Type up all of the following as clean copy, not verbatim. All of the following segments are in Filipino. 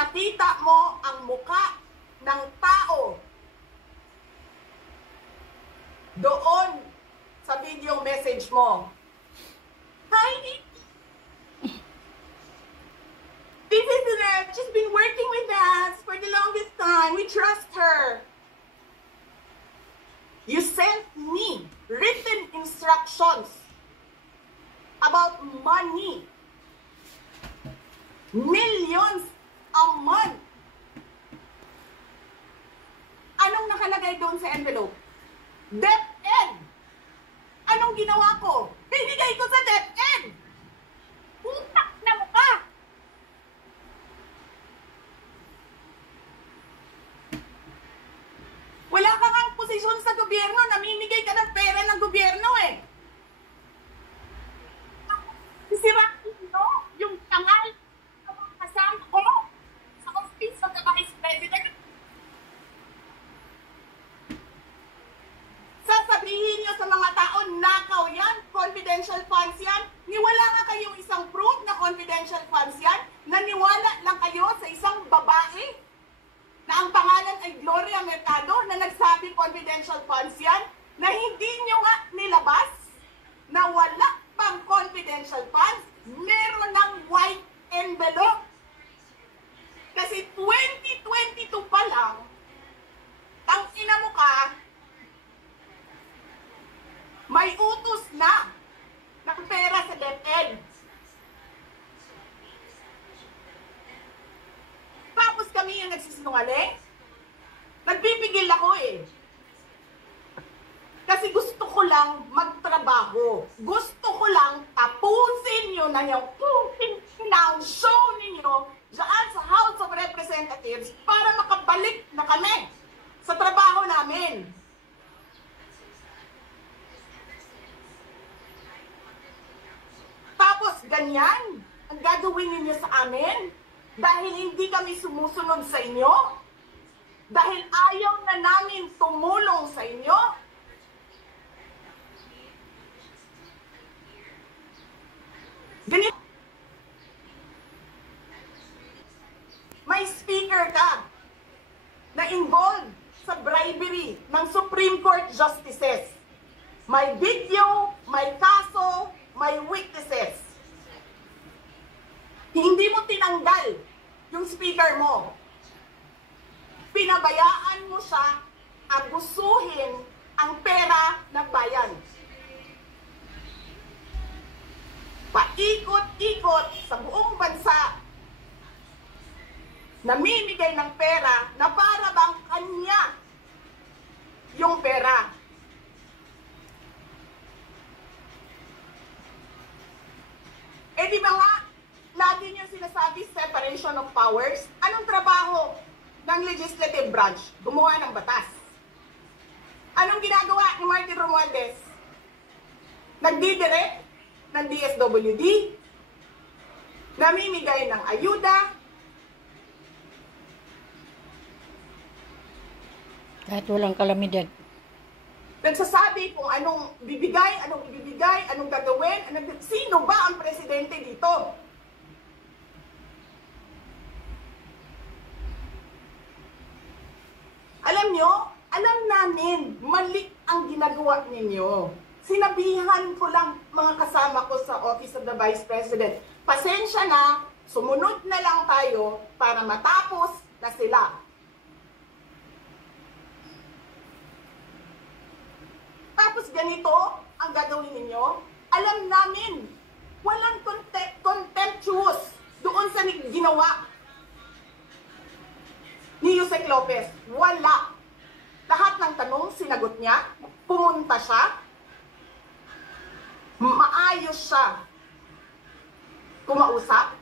Pinakita mo ang muka ng tao doon sa video message mo. Hi, this is she's been working with us for the longest time. We trust her. You sent me written instructions about money. Millions a month. Anong nakalagay doon sa envelope? DepEd. Anong ginawa ko? Binigay ko sa DepEd. Putak na mukha. Wala ka kang posisyon sa gobyerno. Namimigay ka ng pera ng gobyerno eh. Sira yung tangal ng mga kasama ko sa office of the Vice President. Sasabihin nyo sa mga tao, nakaw yan, confidential funds yan. Niwala nga kayong isang proof na confidential funds yan. Naniwala lang kayo sa isang babae na ang pangalan ay Gloria Mercado na nagsabing confidential funds yan, na hindi nyo nga nilabas, na wala pang confidential funds, meron ng white envelope. Kasi 2022 pa lang, tangina mo ka, may utos na ng pera sa DepEd. Tapos kami yung nagsisinungaling. Nagpipigil ako eh. Kasi gusto ko lang magtrabaho. Gusto ko lang tapusin nyo na yung show ninyo dyan sa House of Representatives para makabalik na kami sa trabaho namin. Tapos ganyan ang gagawin ninyo sa amin dahil hindi kami sumusunod sa inyo, dahil ayaw na namin tumulong sa inyo. Ganito. May speaker ka na involved sa bribery ng Supreme Court justices. May video, may kaso, may witnesses. Hindi mo tinanggal yung speaker mo. Pinabayaan mo siya abusuhin ang pera ng bayan. Paikot-ikot sa buong bansa, namimigay ng pera na para bang kanya yung pera. Eh di ba nga, lagi niyo sinasabi separation of powers? Anong trabaho ng legislative branch? Gumawa ng batas. Anong ginagawa ni Martin Romualdez? Nagdidirect ng DSWD, namimigay ng ayuda, kahit walang kalamidad. Nagsasabi kung anong bibigay, anong ibibigay, anong gagawin, sino ba ang presidente dito? Alam nyo, alam namin, mali ang ginagawa ninyo. Sinabihan ko lang mga kasama ko sa Office of the Vice President, pasensya na, sumunod na lang tayo para matapos na sila. Tapos ganito ang gagawin ninyo, alam namin, walang contemptuous doon sa ginawa ni Yusek Lopez. Wala. Lahat ng tanong, sinagot niya, pumunta siya, maayos siya kumausap.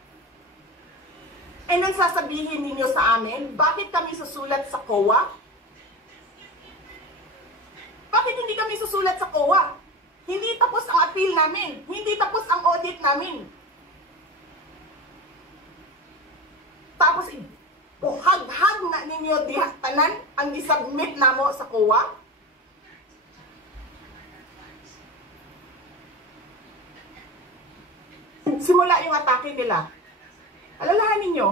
E nang sasabihin ninyo sa amin, bakit kami susulat sa COA? Bakit hindi kami susulat sa COA? Hindi tapos ang appeal namin. Hindi tapos ang audit namin. Tapos, buhag-hag na ninyo dihatanan ang disubmit namo sa COA? Simula yung atake nila. Alalahanin nyo,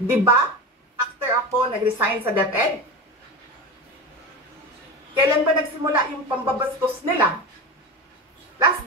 Di ba? After ako nag-resign sa DepEd, kailan ba nagsimula yung pambabastos nila? Last